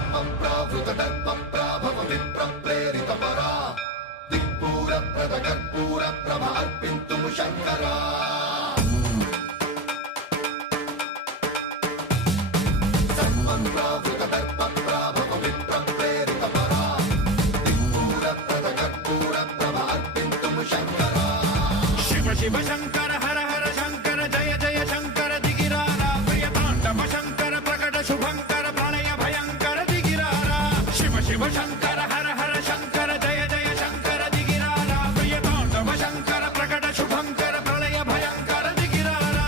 ధర్మం ప్రావృత దర్ప ప్రాభవ విప్ర ప్రేరిత పరా దిక్పూర ప్రద కర్పూర ప్రభ అర్పింతుము శంకరా ధర్మం ప్రావృత దర్ప ప్రాభవ విప్ర ప్రేరిత పరా దిక్పూర ప్రద కర్పూర ప్రభ అర్పింతుము శంకరా శివ శివ శంకర హర హర శంకర జయ జయ శంకర దిగిరారా ప్రియ తాండవ శంకర ప్రకట శుభంకర ప్రళయ భయంకర దిగిరారా శివ శివ శంకర హర హర శంకర జయ జయ శంకర దిగిరారా ప్రియ తాండవ శంకర ప్రకట శుభంకర ప్రళయ భయంకర దిగిరారా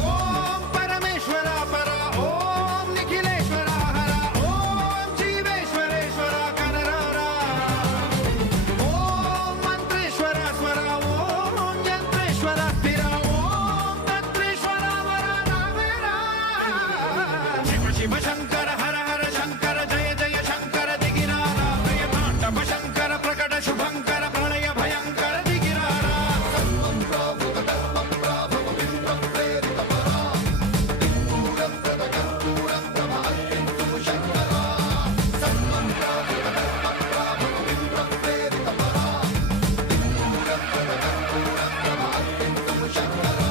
ఓం పరమేశ్వర పర ఓం నిఖిలేశ్వర హర ఓం జీవేశ్వరేశ్వర కనరారా ఓం మంత్రేశ్వర స్వర ఓం యంత్రేశ్వర స్థిర ఓం తంత్రేశ్వర వర నావేరా శివ శివ శంకర హర హర శంకర జయ జయ శంకర దిగిరారా ప్రియ తాండవ శంకర ప్రకట శుభంకర ప్రళయ భయంకర దిగిరారా ధర్మం ప్రావృత దర్ప ప్రాభవ విప్ర ప్రేరిత పరా దిక్పూర ప్రద కర్పూర ప్రభ అర్పింతుము శంకరా ధర్మం ప్రావృత దర్ప ప్రాభవ విప్ర ప్రేరిత పరా దిక్పూర ప్రద కర్పూర ప్రభ అర్పింతుము శంకరా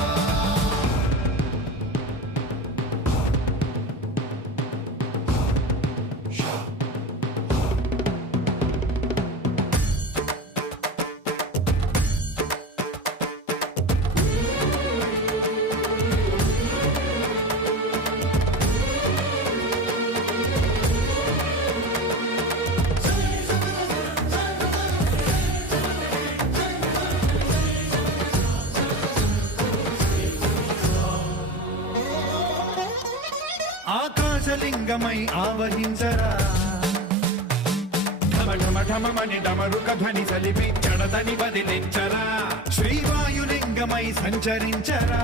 ఆకాశలింగమై ఆవహించరా ఢమ ఢమ ఢమమని డమరుక ధ్వని సలిపి చడదని వదిలించరా శ్రీవాయులింగమై సంచరించరా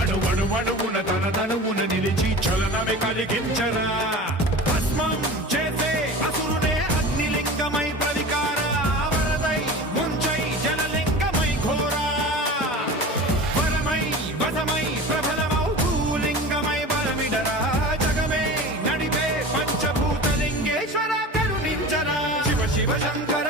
అణువణువున తన తనువున నిలిచి చలనమే కలిగించరా భస్మం చేసే అసురునే అగ్నిలింగమై ప్రవికార వరదై ముంచై జలలింగమై ఘోరా వరమై వసమై ప్రబలమౌ భూలింగమై బలమిడరా జగమే నడిపే పంచభూతలింగేశ్వర కరుణించరా శివ శివ శంకర